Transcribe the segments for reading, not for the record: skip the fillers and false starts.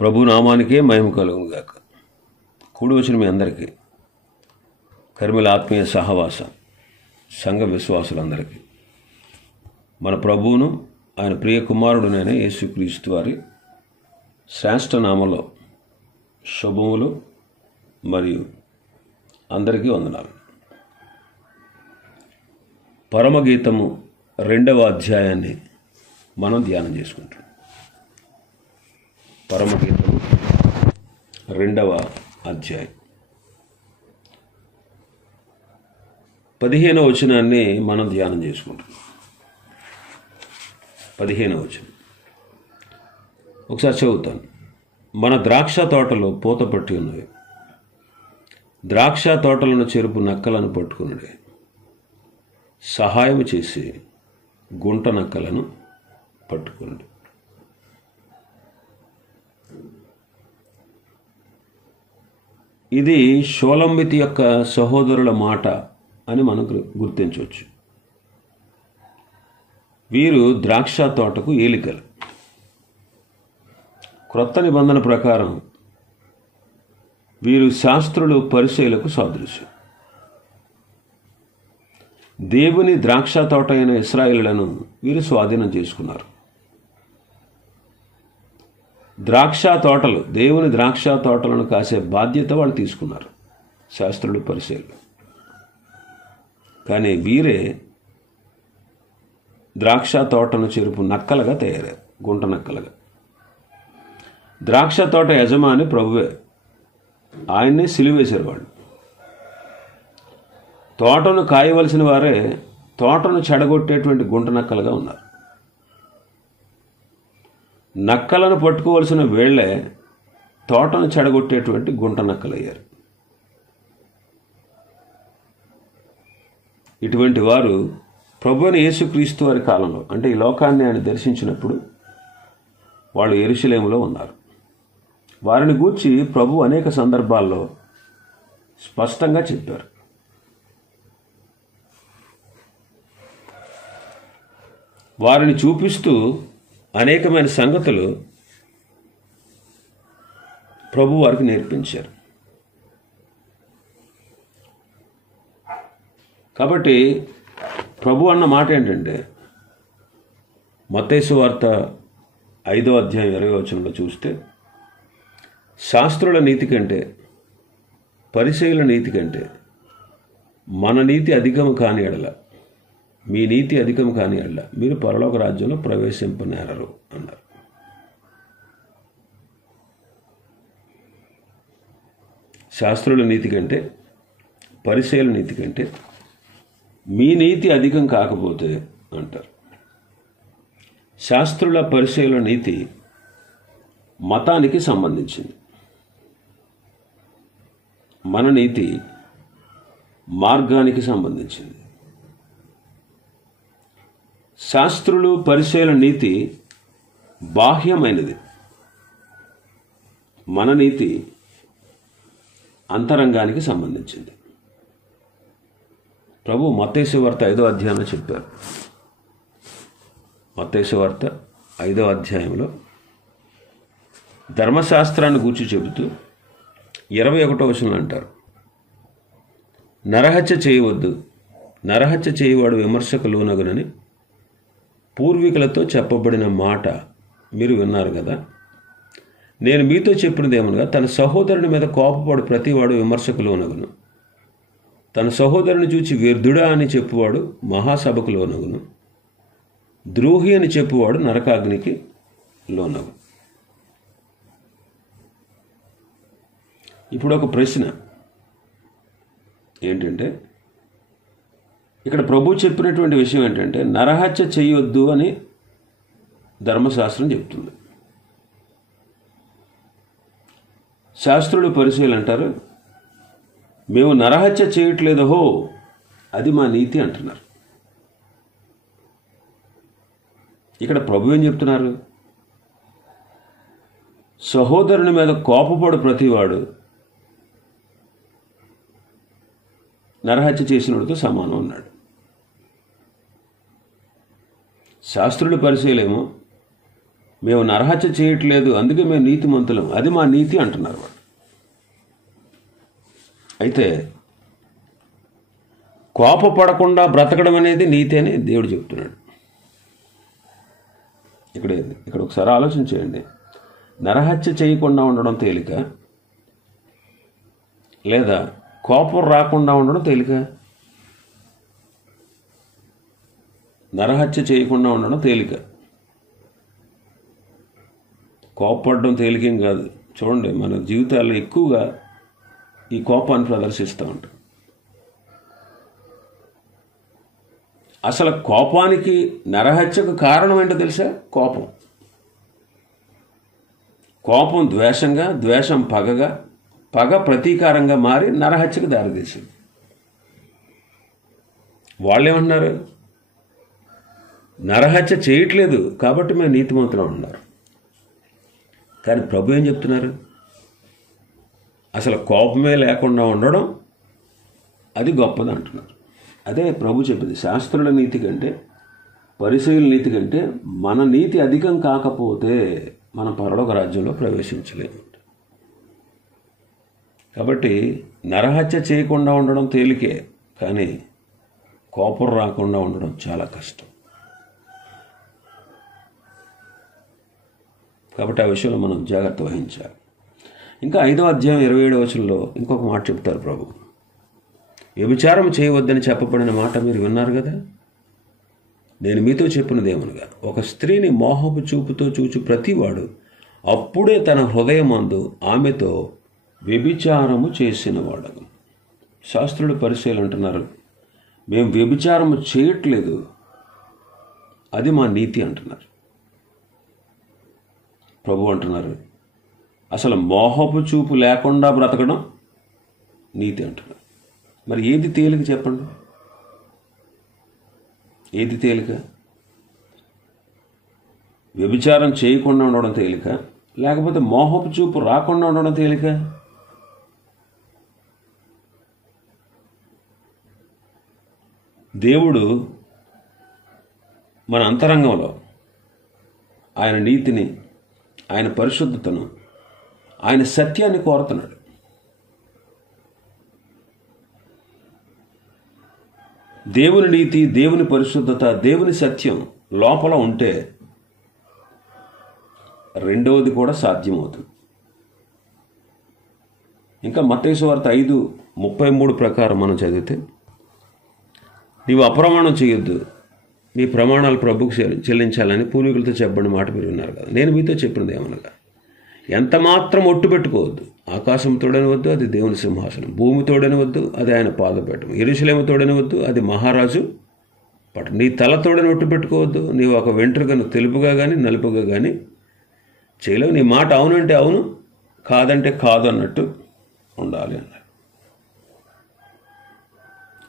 ప్రభు నామానికే మహిమ కలుగును గాక. కూడి వచ్చిన మీ అందరికీ, కర్మల ఆత్మీయ సహవాస సంఘ విశ్వాసులందరికీ మన ప్రభువును ఆయన ప్రియ కుమారుడునైన యేసుక్రీస్తు వారి శ్రేష్ఠ నామలో శుభములు మరియు అందరికీ వందనాలు. పరమగీతము 2వ అధ్యాయాన్ని మనం ధ్యానం చేసుకుంటాం. పరమగీతము 2వ అధ్యాయం 15వ వచనాన్ని మనం ధ్యానం చేసుకుంటాం. 15వ వచనం ఒకసారి చదువుతాను. మన ద్రాక్ష తోటలో పూత పట్టి ఉన్నవి, ద్రాక్ష తోటలను చెరుపు నక్కలను పట్టుకున్నది, సహాయం చేసి గుంట నక్కలను పట్టుకున్నది. ఇది షోలంబితి యొక్క సహోదరుల మాట అని మనం గుర్తించవచ్చు. వీరు ద్రాక్ష తోటకు ఏలికలు. క్రొత్త నిబంధన ప్రకారం వీరు శాస్త్రులు పరిసయ్యులకు సాదృశ్యం. దేవుని ద్రాక్ష తోట అయిన ఇశ్రాయేలులను వీరు స్వాధీనం చేసుకున్నారు. ద్రాక్ష తోటలు, దేవుని ద్రాక్ష తోటలను కాసే బాధ్యత వాళ్ళు తీసుకున్నారు, శాస్త్రులు పరిసయ్యులు. కానీ వీరే ద్రాక్ష తోటను చెరుపు నక్కలుగా తయారయ్యారు, గుంట నక్కలుగా. ద్రాక్ష తోట యజమాని ప్రభువే, ఆయన్నే సిలువేశారు వాళ్ళు. తోటను కాయవలసిన వారే తోటను చెడగొట్టేటువంటి గుంట నక్కలుగా ఉన్నారు. నక్కలను పట్టుకోవలసిన వేళ్లే తోటను చెడగొట్టేటువంటి గుంట నక్కలయ్యారు. ఇటువంటి వారు ప్రభువైన యేసుక్రీస్తు వారి కాలంలో, అంటే ఈ లోకాన్ని ఆయన దర్శించినప్పుడు వాళ్ళు యెరూషలేములో ఉన్నారు. వారిని గూర్చి ప్రభు అనేక సందర్భాల్లో స్పష్టంగా చెప్పారు. వారిని చూపిస్తూ అనేకమైన సంగతులు ప్రభు వారికి నేర్పించారు. కాబట్టి ప్రభు అన్న మాట ఏంటంటే, మత్తయి సువార్త 5వ అధ్యాయం 20వ వచనంలో చూస్తే, శాస్త్రుల నీతి కంటే పరిసయ్యుల నీతి కంటే మన నీతి అధికము కాని ఎడల, మీ నీతి అధికం కాని ఎడల మీరు పరలోక రాజ్యంలో ప్రవేశింపనేరరు అన్నారు. శాస్త్రుల నీతి కంటే పరిసయ్యుల నీతి కంటే మీ నీతి అధికం కాకపోతే అంటారు. శాస్త్రుల పరిసయ్యుల నీతి మతానికి సంబంధించింది, మన నీతి మార్గానికి సంబంధించింది. శాస్త్రులు పరిసయ్యుల నీతి బాహ్యమైనది, మన నీతి అంతరంగానికి సంబంధించింది. ప్రభు మత్తయి సువార్త 5వ అధ్యాయంలో చెప్పారు. మత్తయి సువార్త 5వ అధ్యాయంలో ధర్మశాస్త్రాన్ని గూర్చి చెబుతూ 21వ వచనంలో అంటారు, నరహత్య చేయవద్దు, నరహత్య చేయవాడు విమర్శకు లోనగునని పూర్వీకులతో చెప్పబడిన మాట మీరు విన్నారు కదా. నేను మీతో చెప్పినదేమనగా, తన సహోదరుని మీద కోపపడు ప్రతివాడు విమర్శకు లోనగును, తన సహోదరుని చూచి వ్యర్థుడా అని చెప్పువాడు మహాసభకు లోనగును, ద్రోహి అని చెప్పువాడు నరకాగ్నికి లోనగు. ఇప్పుడు ఒక ప్రశ్న ఏంటంటే, ఇక్కడ ప్రభు చెప్పినటువంటి విషయం ఏంటంటే, నరహత్య చేయొద్దు అని ధర్మశాస్త్రం చెప్తుంది. శాస్త్రులు పరిశీలన అంటారు, మేము నరహత్య చేయట్లేదు, హో అది మా నీతి అంటున్నారు. ఇక్కడ ప్రభు ఏం చెప్తున్నారు? సహోదరుని మీద కోపపడు ప్రతివాడు నరహత్య చేసినోడితో సమానం అన్నాడు. శాస్త్రుల పరిశీలేమో మేము నరహత్య చేయట్లేదు, అందుకే మేము నీతిమంతులం, అది మా నీతి అంటున్నారు వాళ్ళు. అయితే కోపపడకుండా బ్రతకడం అనేది నీతి అని దేవుడు చెప్తున్నాడు. ఇక్కడ ఒకసారి ఆలోచన చేయండి. నరహత్య చేయకుండా ఉండడం తేలిక, లేదా కోపం రాకుండా ఉండడం తేలిక? నరహత్య చేయకుండా ఉండడం తేలిక, కోపపడడం తేలికేం కాదు. చూడండి, మన జీవితాల్లో ఎక్కువగా ఈ కోపాన్ని ప్రదర్శిస్తూ ఉంటాం. అసలు కోపానికి, నరహత్యకు కారణం ఏంటో తెలుసా? కోపం. కోపం ద్వేషంగా, ద్వేషం పగగా, పగ ప్రతీకారంగా మారి నరహత్యకు దారితీసింది. వాళ్ళేమంటున్నారు? నరహత్య చేయట్లేదు కాబట్టి మేము నీతిమంతులు ఉన్నారు. కానీ ప్రభు ఏం చెప్తున్నారు? అసలు కోపమే లేకుండా ఉండడం అది గొప్పది అంటున్నారు. అదే ప్రభు చెప్పింది. శాస్త్రుల నీతి కంటే, పరిసయ్యుల నీతి కంటే మన నీతి అధికం కాకపోతే మనం పరలోక రాజ్యంలో ప్రవేశించలేము. కాబట్టి నరహత్య చేయకుండా ఉండడం తేలికే, కానీ కోపం రాకుండా ఉండడం చాలా కష్టం. కాబట్టి ఆ విషయంలో మనం జాగ్రత్త వహించాలి. ఇంకా 5వ అధ్యాయం 27వ వచనంలో ఇంకొక మాట చెప్తారు ప్రభు. వ్యభిచారం చేయవద్దని చెప్పబడిన మాట మీరు విన్నారు కదా. నేను మీతో చెప్పినదేమనగా, ఒక స్త్రీని మోహపు చూపుతో చూచు ప్రతివాడు అప్పుడే తన హృదయమందు ఆమెతో వ్యభిచారము చేసినవాడు. శాస్త్రులు, పరిసయ్యులు అంటున్నారు, మేము వ్యభిచారము చేయట్లేదు, అది మా నీతి అంటున్నారు. ప్రభు అంటున్నారు, అసలు మోహపు చూపు లేకుండా బ్రతకడం నీతి అంటున్నారు. మరి ఏది తేలిక చెప్పండి? ఏది తేలిక? వ్యభిచారం చేయకుండా ఉండడం తేలిక, లేకపోతే మోహపు చూపు రాకుండా ఉండడం తేలిక? దేవుడు మన అంతరంగంలో ఆయన నీతిని, ఆయన పరిశుద్ధతను, ఆయన సత్యాన్ని కోరుతున్నాడు. దేవుని నీతి, దేవుని పరిశుద్ధత, దేవుని సత్యం లోపల ఉంటే రెండవది కూడా సాధ్యమవుతుంది. ఇంకా మత్తయి సువార్త 5:33 ప్రకారం మనం చదివితే, నీవు అప్రమాణం చేయొద్దు, నీ ప్రమాణాలు ప్రభుకు చెల్లించాలని పూర్వీకులతో చెప్పబడిన మాట మీరు విన్నారు కదా. నేను మీతో చెప్పినది ఏమనగా, ఎంత మాత్రం ఒట్టు పెట్టుకోవద్దు. ఆకాశం తోడనవద్దు, అది దేవుని సింహాసనం. భూమి తోడనవద్దు, అది ఆయన పాదపీఠం. యెరూషలేము తోడనవద్దు, అది మహారాజు పట్టణం. నీ తల తోడని ఒట్టు పెట్టుకోవద్దు. నీవు ఒక వెంట్రుకను తెలుపుగా కానీ నలుపుగా కానీ చేయలేవు. నీ మాట అవునంటే అవును, కాదంటే కాదు అన్నట్టు ఉండాలి అన్నారు.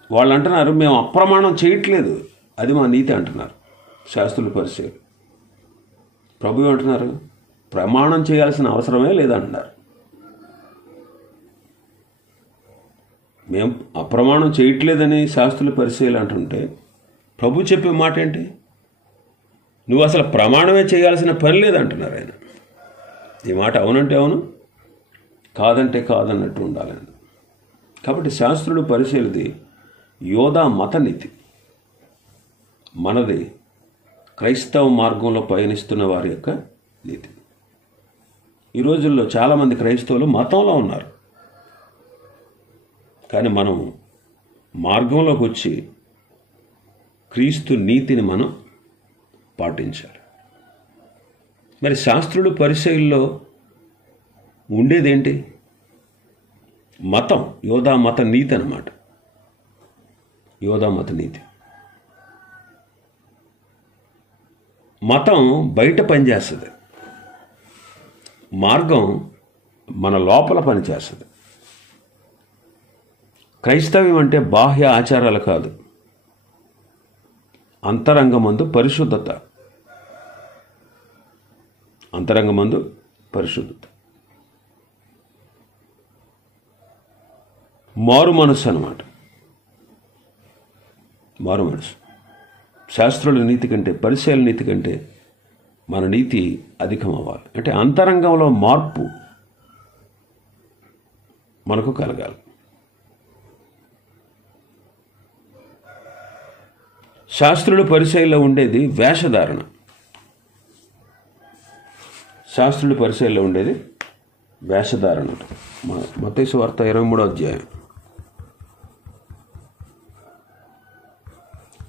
వాళ్ళు అంటున్నారు, మేము అప్రమాణం చేయట్లేదు, అది మా నీతి అంటున్నారు శాస్త్రులు, పరిసయ్యులు. ప్రభు అంటున్నారు, ప్రమాణం చేయాల్సిన అవసరమే లేదంటున్నారు. మేము అప్రమాణం చేయట్లేదని శాస్త్రులు, పరిసయ్యులు అంటుంటే ప్రభు చెప్పే మాట ఏంటి? నువ్వు అసలు ప్రమాణమే చేయాల్సిన పని లేదంటున్నారు ఆయన. ఈ మాట అవునంటే అవును, కాదంటే కాదన్నట్టు ఉండాలని. కాబట్టి శాస్త్రులు, పరిసయ్యులది యోధా మత నీతి, మనది క్రైస్తవ మార్గంలో పయనిస్తున్న వారి యొక్క నీతి. ఈ రోజుల్లో చాలామంది క్రైస్తవులు మతంలో ఉన్నారు, కానీ మనం మార్గంలోకి వచ్చి క్రీస్తు నీతిని మనం పాటించాలి. మరి శాస్త్రులు, పరిసయ్యుల్లో ఉండేదేంటి? మతం, యోధా మత నీతి అన్నమాట. యోధా మత నీతి. మతం బయట పనిచేస్తుంది, మార్గం మన లోపల పనిచేస్తుంది. క్రైస్తవ్యం అంటే బాహ్య ఆచారాలు కాదు, అంతరంగమందు పరిశుద్ధత. అంతరంగమందు పరిశుద్ధత, మారు మనసు అన్నమాట. మారు మనసు. శాస్త్రుల నీతి కంటే, పరిసయ్యుల నీతి కంటే మన నీతి అధికం అవ్వాలి. అంటే అంతరంగంలో మార్పు మనకు కలగాలి. శాస్త్రులు పరిచయంలో ఉండేది వేషధారణ. శాస్త్రులు పరిచయంలో ఉండేది వేషధారణ. మత్తయి సువార్త 23వ అధ్యాయం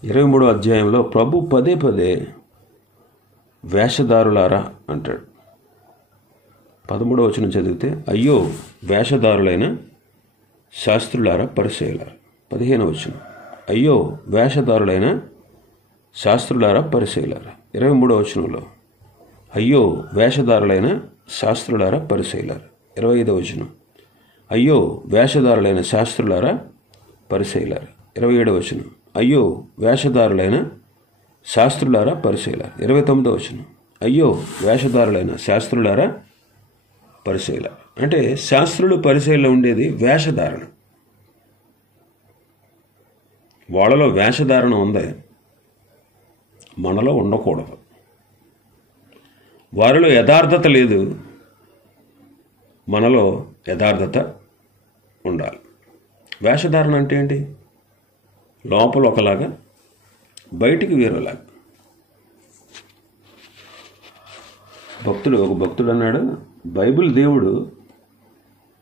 23వ అధ్యాయంలో ప్రభు పదే పదే వేషధారులారా అంటాడు. 13వ వచనం చదివితే అయ్యో వేషధారులైన శాస్త్రులారా పరిచయులారా. 15వ వచనం అయ్యో వేషధారులైన శాస్త్రులారా పరిచయులారా. 23వ వచనంలో అయ్యో వేషధారులైన శాస్త్రులారా పరిచయులారా. 25వ వచనం అయ్యో వేషధారులైన శాస్త్రులారా పరిచయులారా. 27వ వచనం అయ్యో వేషధారులైన శాస్త్రులారా పరిచయులారా. 29వ వచనం అయ్యో వేషధారులైన శాస్త్రులారా పరిచయులారా. అంటే శాస్త్రులు పరిచయంలో ఉండేది వేషధారణ. వాళ్ళలో వేషధారణ ఉంది, మనలో ఉండకూడదు. వారిలో యథార్థత లేదు, మనలో యథార్థత ఉండాలి. వేషధారణ అంటే ఏంటి? లోపల ఒకలాగా బయటికి వేరేలాగా. ఒక భక్తుడు అన్నాడు, బైబిల్ దేవుడు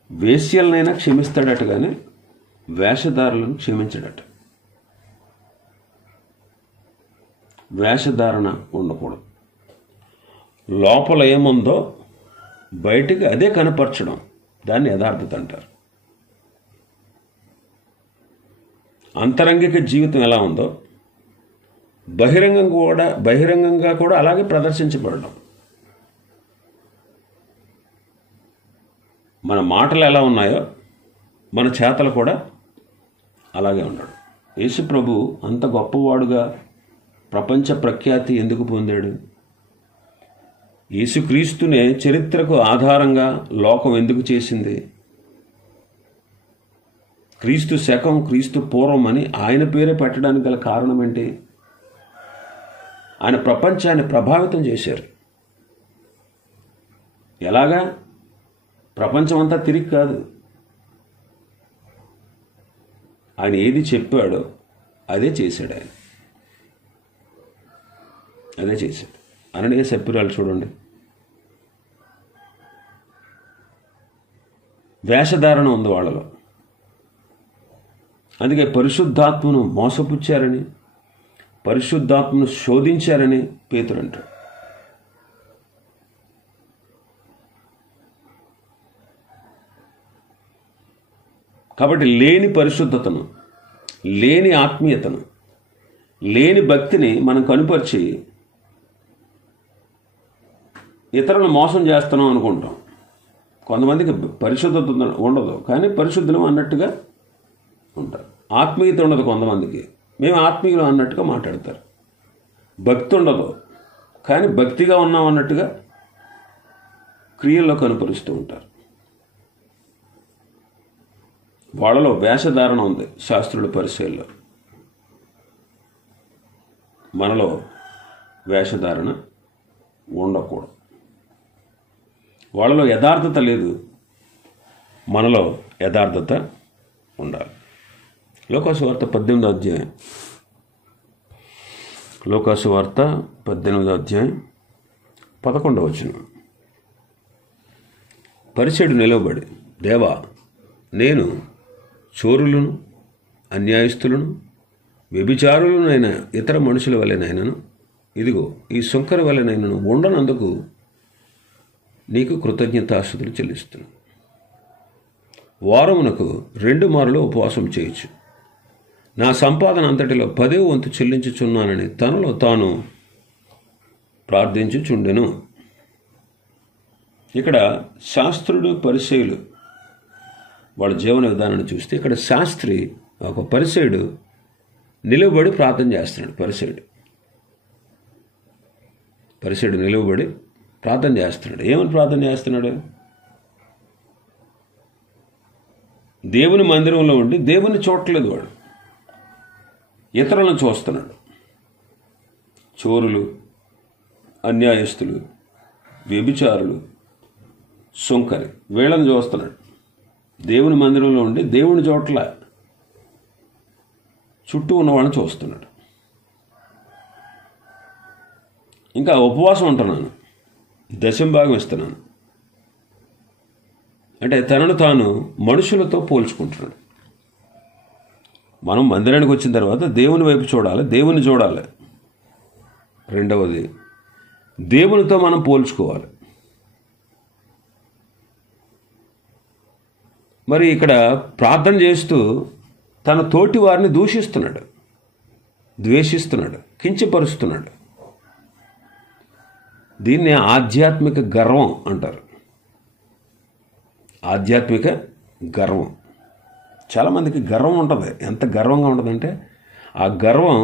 వేశ్యలనైనా క్షమిస్తాడట కానీ వేషధారులను క్షమించడట. వేషధారణ ఉండకూడదు. లోపల ఏముందో బయటికి అదే కనపరచడం, దాన్ని యథార్థత అంటారు. అంతరంగిక జీవితం ఎలా ఉందో బహిరంగంగా కూడా అలాగే ప్రదర్శించబడడం. మన మాటలు ఎలా ఉన్నాయో మన చేతలు కూడా అలాగే ఉండడు. యేసు ప్రభు అంత గొప్పవాడుగా ప్రపంచ ప్రఖ్యాతి ఎందుకు పొందాడు? యేసుక్రీస్తునే చరిత్రకు ఆధారంగా లోకం ఎందుకు చేసింది? క్రీస్తు శకం క్రీస్తు పూర్వం అని ఆయన పేరే పెట్టడానికి గల కారణం ఏంటి? ఆయన ప్రపంచాన్ని ప్రభావితం చేశారు. ఎలాగా? ప్రపంచం అంతా తిరిగి కాదు, ఆయన ఏది చెప్పాడో అదే చేశాడు. అదే చేశాడు. అననీయ సప్పిరాలు చూడండి, వేషధారణ ఉంది వాళ్ళలో. అందుకే పరిశుద్ధాత్మను మోసపుచ్చారని, పరిశుద్ధాత్మను శోధించారని పేతురు అంటాడు. కాబట్టి లేని పరిశుద్ధతను, లేని ఆత్మీయతను, లేని భక్తిని మనం కనుపరిచి ఇతరులను మోసం చేస్తున్నాం అనుకుంటాం. కొంతమందికి పరిశుద్ధత ఉండదు కానీ పరిశుద్ధులు అన్నట్టుగా ఉంటారు. ఆత్మీయత ఉండదు కొంతమందికి, మేము ఆత్మీయులు అన్నట్టుగా మాట్లాడతారు. భక్తి ఉండదు కానీ భక్తిగా ఉన్నాం అన్నట్టుగా క్రియల్లో కనుపరుస్తూ ఉంటారు. వాళ్ళలో వేషధారణ ఉంది శాస్త్రుల పరిచయంలో. మనలో వేషధారణ ఉండకూడదు. వాళ్ళలో యథార్థత లేదు, మనలో యథార్థత ఉండాలి. లోకాసు వార్త 18వ అధ్యాయం, లోకాసు వార్త 18వ అధ్యాయం 11వ వచనం. పరిసయ్యుడు నిలవబడి, దేవా, నేను చోరులను, అన్యాయస్తులను, వ్యభిచారులనైన ఇతర మనుషుల వలెనైనను, ఇదిగో ఈ సుంకర వలెనైనను ఉండనందుకు నీకు కృతజ్ఞతాస్తుతులు చెల్లిస్తున్నాను. వారమునకు 2 మారులు ఉపవాసం చేయొచ్చు, నా సంపాదన అంతటిలో 10వ వంతు చెల్లించుచున్నానని తనలో తాను ప్రార్థించుచుండెను. ఇక్కడ శాస్త్రుడు పరిసయ్యులు వాళ్ళ జీవన విధానాన్ని చూస్తే, ఇక్కడ శాస్త్రి ఒక పరిసయ్యుడు నిలబడి ప్రార్థన చేస్తున్నాడు. పరిసయ్యుడు నిలబడి ప్రార్థన చేస్తున్నాడు. ఏమని ప్రార్థన చేస్తున్నాడు? దేవుని మందిరంలో ఉండి దేవుని చూడట్లేదు, వాడు ఇతరులను చూస్తున్నాడు. చోరులు, అన్యాయస్తులు, వ్యభిచారులు, సుంకరి, వీళ్ళని చూస్తున్నాడు. దేవుని మందిరంలో ఉండి దేవుని చోట్ల చుట్టూ ఉన్న వాళ్ళని చూస్తున్నాడు. ఇంకా ఉపవాసం ఉంటున్నాను, దశంభాగం ఇస్తున్నాను అంటే తనను తాను మనుషులతో పోల్చుకుంటున్నాడు. మనం మందిరానికి వచ్చిన తర్వాత దేవుని వైపు చూడాలి, దేవుని చూడాలి. రెండవది, దేవునితో మనం పోల్చుకోవాలి. మరి ఇక్కడ ప్రార్థన చేస్తూ తన తోటి వారిని దూషిస్తున్నాడు, ద్వేషిస్తున్నాడు, కించపరుస్తున్నాడు. దీన్ని ఆధ్యాత్మిక గర్వం అంటారు. ఆధ్యాత్మిక గర్వం. చాలామందికి గర్వం ఉంటుంది. ఎంత గర్వంగా ఉంటుందంటే ఆ గర్వం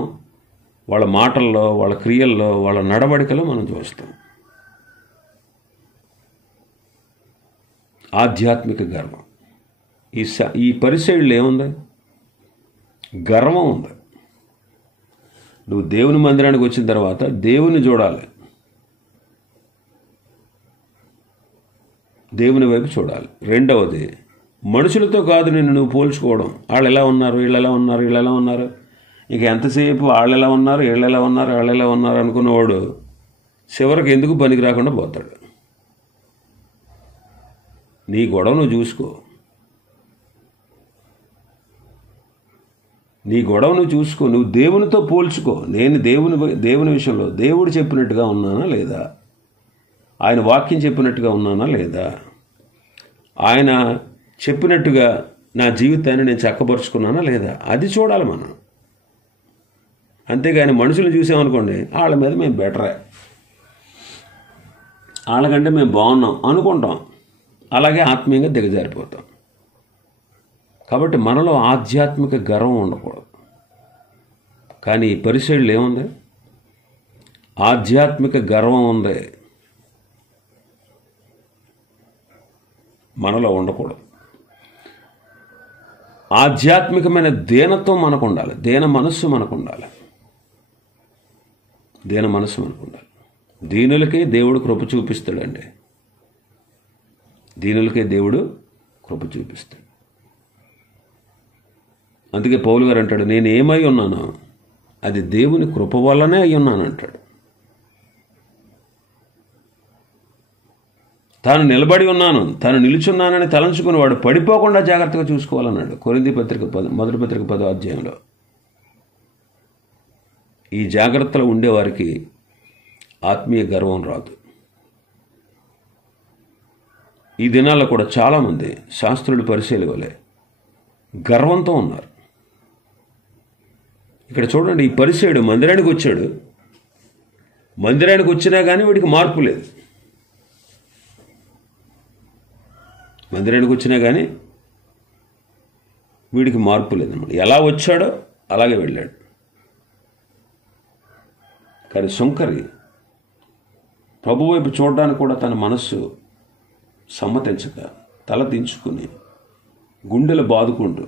వాళ్ళ మాటల్లో, వాళ్ళ క్రియల్లో, వాళ్ళ నడవడికలో మనం చూస్తాం. ఆధ్యాత్మిక గర్వం. ఈ పరిసయ్యుల్లో ఏముంది? గర్వం ఉంది. నువ్వు దేవుని మందిరానికి వచ్చిన తర్వాత దేవుని చూడాలి, దేవుని వైపు చూడాలి. రెండవది, మనుషులతో కాదు నిన్ను నువ్వు పోల్చుకోవడం. వాళ్ళు ఎలా ఉన్నారు, వీళ్ళు ఎలా ఉన్నారు, వీళ్ళు ఎలా ఉన్నారు, ఇక ఎంతసేపు వాళ్ళు ఎలా ఉన్నారు, వీళ్ళు ఎలా ఉన్నారు, వాళ్ళు ఎలా ఉన్నారు అనుకున్నవాడు చివరికి ఎందుకు పనికి రాకుండా పోతాడు. నీ గొడవ నువ్వు చూసుకో, నీ గొడవ నువ్వు చూసుకో. నువ్వు దేవునితో పోల్చుకో. నేను దేవుని విషయంలో దేవుడు చెప్పినట్టుగా ఉన్నానా లేదా, ఆయన వాక్యం చెప్పినట్టుగా ఉన్నానా లేదా, ఆయన చెప్పినట్టుగా నా జీవితాన్ని నేను చక్కబరుచుకున్నానా లేదా, అది చూడాలి మనం. అంతేగాని మనుషులు చూసామనుకోండి, వాళ్ళ మీద మేము బెటరే, వాళ్ళకంటే మేము బాగున్నాం అనుకుంటాం. అలాగే ఆత్మీయంగా దిగజారిపోతాం. కాబట్టి మనలో ఆధ్యాత్మిక గర్వం ఉండకూడదు. కానీ ఈ పరిసయ్యుల్లో ఏముంది? ఆధ్యాత్మిక గర్వం ఉంది. మనలో ఉండకూడదు. ఆధ్యాత్మికమైన దీనత్వం మనకు ఉండాలి, దీన మనస్సు మనకు ఉండాలి, దీన మనస్సు మనకు ఉండాలి. దీనులకే దేవుడు కృప చూపిస్తాడండి. దీనులకే దేవుడు కృప చూపిస్తాడు. అందుకే పౌలు గారు అంటాడు, నేను ఏమై ఉన్నానో అది దేవుని కృప వల్లనే అయి ఉన్నాను అంటాడు. తాను నిలబడి ఉన్నాను, తాను నిలుచున్నానని తలంచుకుని వాడు పడిపోకుండా జాగ్రత్తగా చూసుకోవాలన్నాడు కొరింథీ పత్రిక మొదటి పత్రిక 10వ అధ్యాయంలో. ఈ జాగ్రత్తలో ఉండేవారికి ఆత్మీయ గర్వం రాదు. ఈ దినాల్లో కూడా చాలామంది శాస్త్రులు, పరిశీలి వలె గర్వంతో ఉన్నారు. ఇక్కడ చూడండి, ఈ పరిసయ్యుడు మందిరానికి వచ్చాడు, మందిరానికి వచ్చినా కానీ వీడికి మార్పు లేదు. మందిరానికి వచ్చినా కానీ వీడికి మార్పు లేదన్నమాట. ఎలా వచ్చాడో అలాగే వెళ్ళాడు. కానీ సుంకరి ప్రభు వైపు చూడడానికి కూడా తన మనస్సు సమ్మతించక తల దించుకుని గుండెలు బాదుకుంటూ,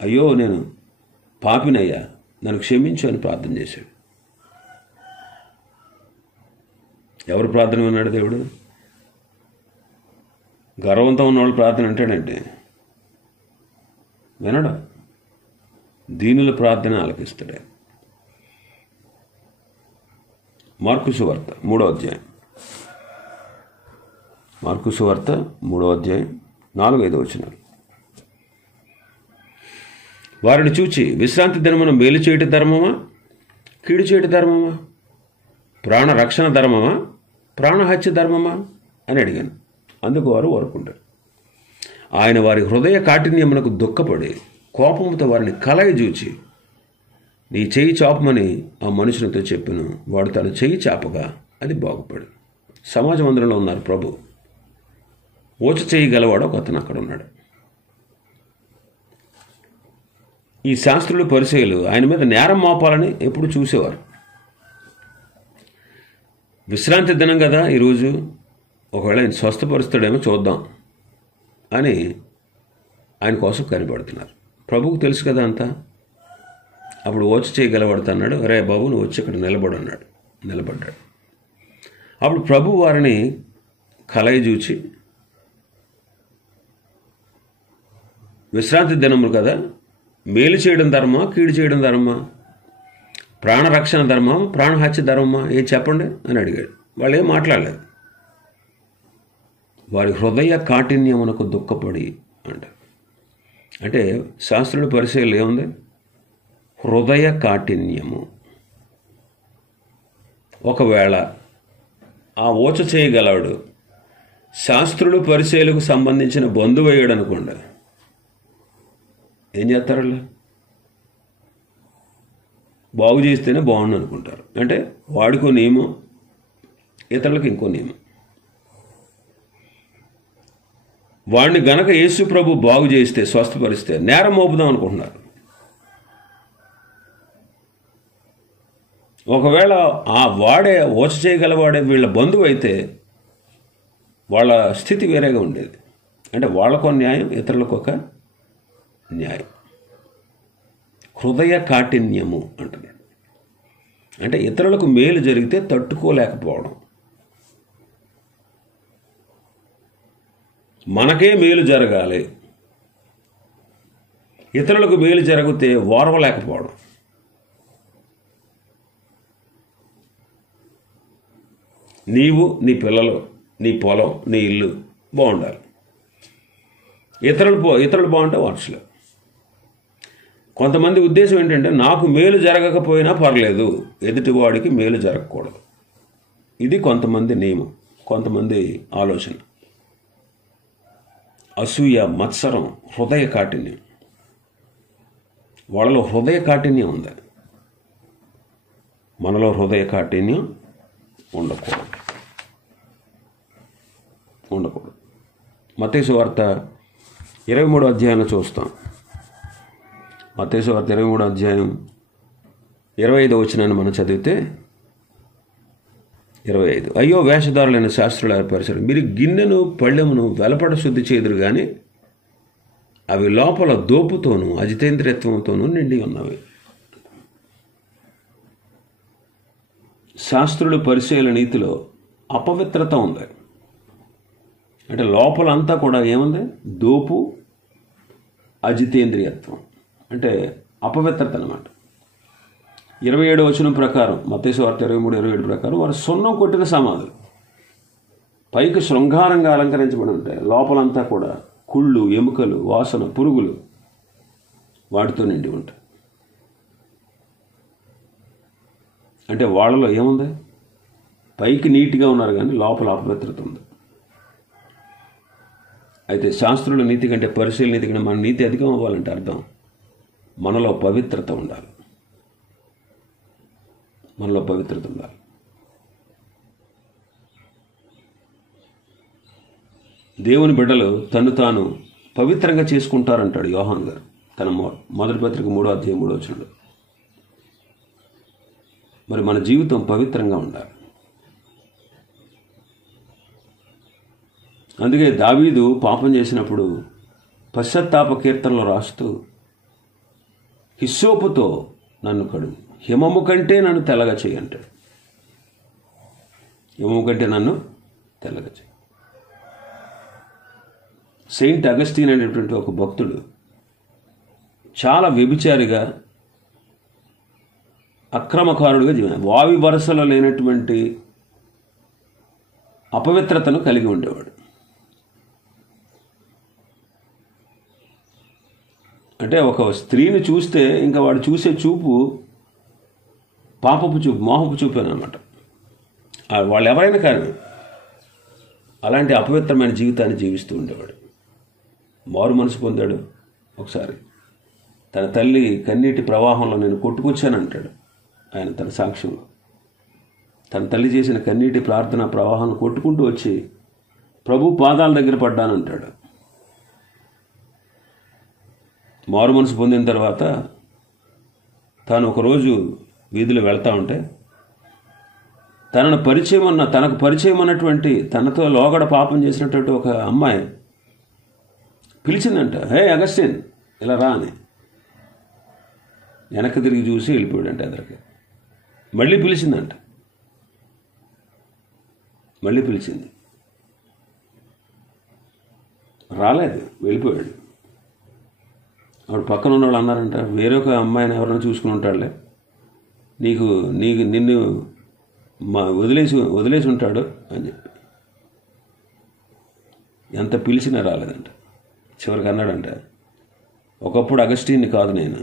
అయ్యో నేను పాపినయ్యా, నన్ను క్షమించు అని ప్రార్థన చేశాడు. ఎవరు ప్రార్థన విన్నాడు దేవుడు? గర్వంతో ఉన్నవాళ్ళు ప్రార్థన అంటాడంటే వినడా? దీనుల ప్రార్థన ఆలకిస్తాడే. మార్కు సువార్త 3వ అధ్యాయం, మార్కు సువార్త 3వ అధ్యాయం 4-5 వచనాలు. వారిని చూచి, విశ్రాంతి దినమున మేలు చేయట ధర్మమా, కీడు చేయట ధర్మమా, ప్రాణ రక్షణ ధర్మమా, ప్రాణహత్య ధర్మమా అని అడిగాను. అందుకు వారు ఊరుకుంటారు. ఆయన వారి హృదయ కాఠిన్యమునకు దుఃఖపడి కోపంతో వారిని కలయజూచి, నీ చెయ్యి చాపమని ఆ మనుషునితో చెప్పాను. వాడు తను చెయ్యి చాపగా అది బాగుపడు. సమాజ మందిరంలో ఉన్నారు ప్రభు. ఊచ చెయ్యి గలవాడు ఒక అతను అక్కడ ఉన్నాడు. ఈ శాస్త్రులు, పరిసయ్యులు ఆయన మీద నేరం మోపాలని ఎప్పుడు చూసేవారు. విశ్రాంతి దినం కదా ఈరోజు, ఒకవేళ ఆయన స్వస్థపరుస్తాడేమో చూద్దాం అని ఆయన కోసం కనిపెడుతున్నారు. ప్రభువుకు తెలుసు కదా అంతా. అప్పుడు ఓచ చేయగలవాడుతున్నాడు, అరే బాబు నువ్వు వచ్చి ఇక్కడ నిలబడు అన్నాడు. నిలబడ్డాడు. అప్పుడు ప్రభు వారిని కలయి చూచి, విశ్రాంతి దినములు కదా, మేలు చేయడం ధర్మమా, కీడు చేయడం ధర్మమా, ప్రాణరక్షణ ధర్మమా, ప్రాణహత్య ధర్మమా, ఏం చెప్పండి అని అడిగాడు. వాళ్ళు ఏం మాట్లాడలేదు. వారి హృదయ కాఠిన్యమునకు దుఃఖపడి అంటే శాస్త్రుల పరిశీలన ఏముంది? హృదయ కాఠిన్యము. ఒకవేళ ఆ ఊచ చేయగలవాడు శాస్త్రులు పరిశీలకు సంబంధించిన బంధువు అయ్యాడు అనుకోండి, ఏం చేస్తారు? వాళ్ళు బాగు చేస్తేనే బాగుండు అనుకుంటారు. అంటే వాడికో నియమం, ఇతరులకు ఇంకో నియమం. వాడిని గనక యేసు ప్రభు బాగు చేస్తే, స్వస్థపరిస్తే నేరం మోపుదాం అనుకుంటున్నారు. ఒకవేళ ఆ వాడే ఓచ చేయగలవాడే వీళ్ళ బంధువు అయితే వాళ్ళ స్థితి వేరేగా ఉండేది. అంటే వాళ్ళకో న్యాయం, ఇతరులకు ఒక న్యాయం. హృదయ కాఠిన్యము అంటున్నాడు. అంటే ఇతరులకు మేలు జరిగితే తట్టుకోలేకపోవడం. మనకే మేలు జరగాలి, ఇతరులకు మేలు జరిగితే ఓర్వలేకపోవడం. నీవు, నీ పిల్లలు, నీ పొలం, నీ ఇల్లు బాగుండాలి. ఇతరులు బాగుంటే వార్చలే. కొంతమంది ఉద్దేశం ఏంటంటే, నాకు మేలు జరగకపోయినా పర్లేదు, ఎదుటివాడికి మేలు జరగకూడదు. ఇది కొంతమంది నియమం, కొంతమంది ఆలోచన. అసూయ, మత్సరం, హృదయ కాఠిన్యం. వాళ్ళలో హృదయ కాఠిన్యం ఉంది. మనలో హృదయ కాఠిన్యం ఉండకూడదు. మత్తయి సువార్త 23వ అధ్యాయంలో చూస్తాం. మత్తయి సువార్త 23వ అధ్యాయం 25వ వచనాన్ని మనం చదివితే, 25, అయ్యో వేషధారులైన శాస్త్రుల పరిసరం, మీరు గిన్నెను పళ్ళెమును వెలపడ శుద్ధి చేదురు కానీ అవి లోపల దోపుతోనూ అజితేంద్రియత్వంతోనూ నిండి ఉన్నవి. శాస్త్రులు పరిశీలన నీతిలో అపవిత్రత ఉంది. అంటే లోపలంతా కూడా ఏముంది? దోపు, అజితేంద్రియత్వం, అంటే అపవిత్రత అన్నమాట. 27వ వచనం ప్రకారం, మత్తయి సువార్త 23:27 ప్రకారం, వారు సున్నం కొట్టిన సమాధులు, పైకి శృంగారంగా అలంకరించబడి ఉంటాయి, లోపలంతా కూడా కుళ్ళు, ఎముకలు, వాసన, పురుగులు వాటితో నిండి ఉంటాయి. అంటే వాళ్ళలో ఏముంది? పైకి నీట్గా ఉన్నారు కానీ లోపల అపవిత్రత ఉంది. అయితే శాస్త్రుల నీతి కంటే పరిశీలన నీతి కంటే మన నీతి అధికం అవ్వాలంటే అర్థం మనలో పవిత్రత ఉండాలి. దేవుని బిడ్డలు తను తాను పవిత్రంగా చేసుకుంటారంటాడు యోహాను గారు తన మొదటి పత్రిక 3వ అధ్యాయం 3వ వచనంలో. మరి మన జీవితం పవిత్రంగా ఉండాలి. అందుకే దావీదు పాపం చేసినప్పుడు పశ్చాత్తాప కీర్తనలో రాస్తూ, హిస్సోపుతో నన్ను కడుగు, హిమము కంటే నన్ను తెల్లగా చేయి అంటాడు. హిమము కంటే నన్ను తెల్లగా చేయి. సెయింట్ అగస్టిన్ అనేటువంటి ఒక భక్తుడు చాలా వ్యభిచారిగా, అక్రమకారుడిగా వావి వరుసలో లేనటువంటి అపవిత్రతను కలిగి ఉండేవాడు. అంటే ఒక స్త్రీని చూస్తే ఇంకా వాడు చూసే చూపు పాపపు చూపు, మోహపు చూపు అనమాట. వాళ్ళు ఎవరైనా కానీ అలాంటి అపవిత్రమైన జీవితాన్ని జీవిస్తూ ఉండేవాడు. మారు మనసు పొందాడు. ఒకసారి తన తల్లి కన్నీటి ప్రవాహంలో నేను కొట్టుకొచ్చానంటాడు ఆయన తన సాక్ష్యంలో. తన తల్లి చేసిన కన్నీటి ప్రార్థన ప్రవాహం కొట్టుకుంటూ వచ్చి ప్రభు పాదాల దగ్గర పడ్డానంటాడు. మారు మనసు పొందిన తర్వాత తాను ఒకరోజు వీధిలో వెళ్తా ఉంటే తనకు పరిచయం అన్నటువంటి, తనతో లోగడ పాపం చేసినటువంటి ఒక అమ్మాయి పిలిచిందంట, హే అగస్టిన్ ఇలా రా అని. వెనక్కి తిరిగి చూసి వెళ్ళిపోయాడంట ఎదురుకి. మళ్ళీ పిలిచిందంట. మళ్ళీ పిలిచింది, రాలేదు, వెళ్ళిపోయాడు. అప్పుడు పక్కన ఉన్న వాళ్ళు అన్నారంట, వేరొక అమ్మాయిని ఎవరైనా చూసుకుని ఉంటాడులే, నిన్ను వదిలేసి ఉంటాడు అని చెప్పి ఎంత పిలిచినా రాలేదంట. చివరికి అన్నాడంట, ఒకప్పుడు అగస్టీన్ని కాదు నేను,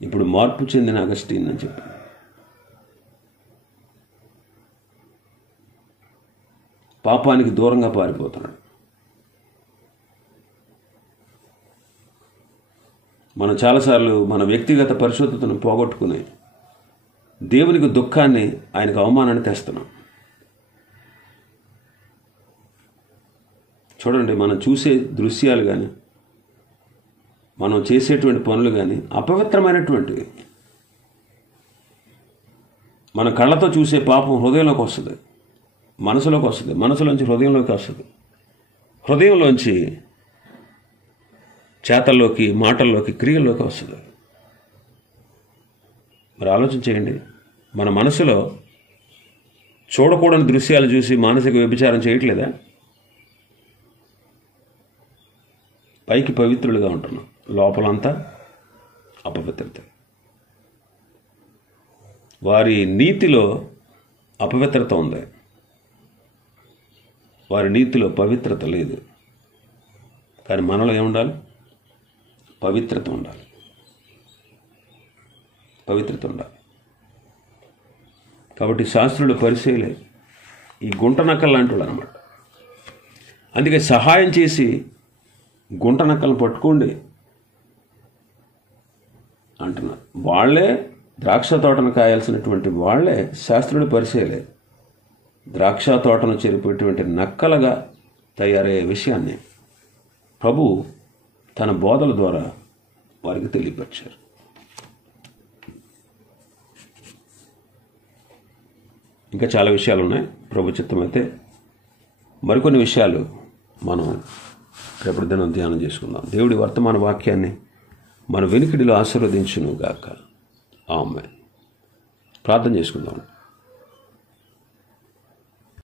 ఇప్పుడు మార్పు చెందిన అగస్టీన్ అని చెప్పి. పాపానికి దూరంగా పారిపోతున్నాడు. మనం చాలాసార్లు మన వ్యక్తిగత పరిశుద్ధతను పోగొట్టుకుని దేవునికి దుఃఖాన్ని, ఆయనకు అవమానాన్ని తెస్తున్నాం. చూడండి, మనం చూసే దృశ్యాలు కానీ మనం చేసేటువంటి పనులు కానీ అపవిత్రమైనటువంటివి. మన కళ్ళతో చూసే పాపం హృదయంలోకి వస్తుంది, మనసులోకి వస్తుంది, మనసులోంచి హృదయంలోకి వస్తుంది, హృదయంలోంచి చేతల్లోకి, మాటల్లోకి, క్రియల్లోకి వస్తుంది. మరి ఆలోచన చేయండి, మన మనసులో చూడకూడని దృశ్యాలు చూసి మానసిక వ్యభిచారం చేయట్లేదా? పైకి పవిత్రులుగా ఉంటున్నాం, లోపలంతా అపవిత్రత. వారి నీతిలో అపవిత్రత ఉంది, వారి నీతిలో పవిత్రత లేదు. కానీ మనలో ఏముండాలి? పవిత్రత ఉండాలి, పవిత్రత ఉండాలి. కాబట్టి శాస్త్రులు, పరిచయలే ఈ గుంట నక్కలు లాంటి వాళ్ళు అనమాట. అందుకే సహాయం చేసి గుంట నక్కలను పట్టుకోండి అంటున్నారు. వాళ్లే ద్రాక్ష తోటను కాయాల్సినటువంటి వాళ్లే శాస్త్రులు, పరిచయలే ద్రాక్ష తోటను చెరిపేటువంటి నక్కలుగా తయారయ్యే విషయాన్ని ప్రభు తన బోధల ద్వారా వారికి తెలియపరిచారు. ఇంకా చాలా విషయాలు ఉన్నాయి. ప్రభు చిత్తమైతే మరికొన్ని విషయాలు మనం రేపటి దినం ధ్యానం చేసుకుందాం. దేవుడి వర్తమాన వాక్యాన్ని మన వెనుకిడిలో ఆశీర్వదించును గాక. ఆమేన్. ప్రార్థన చేసుకుందాం.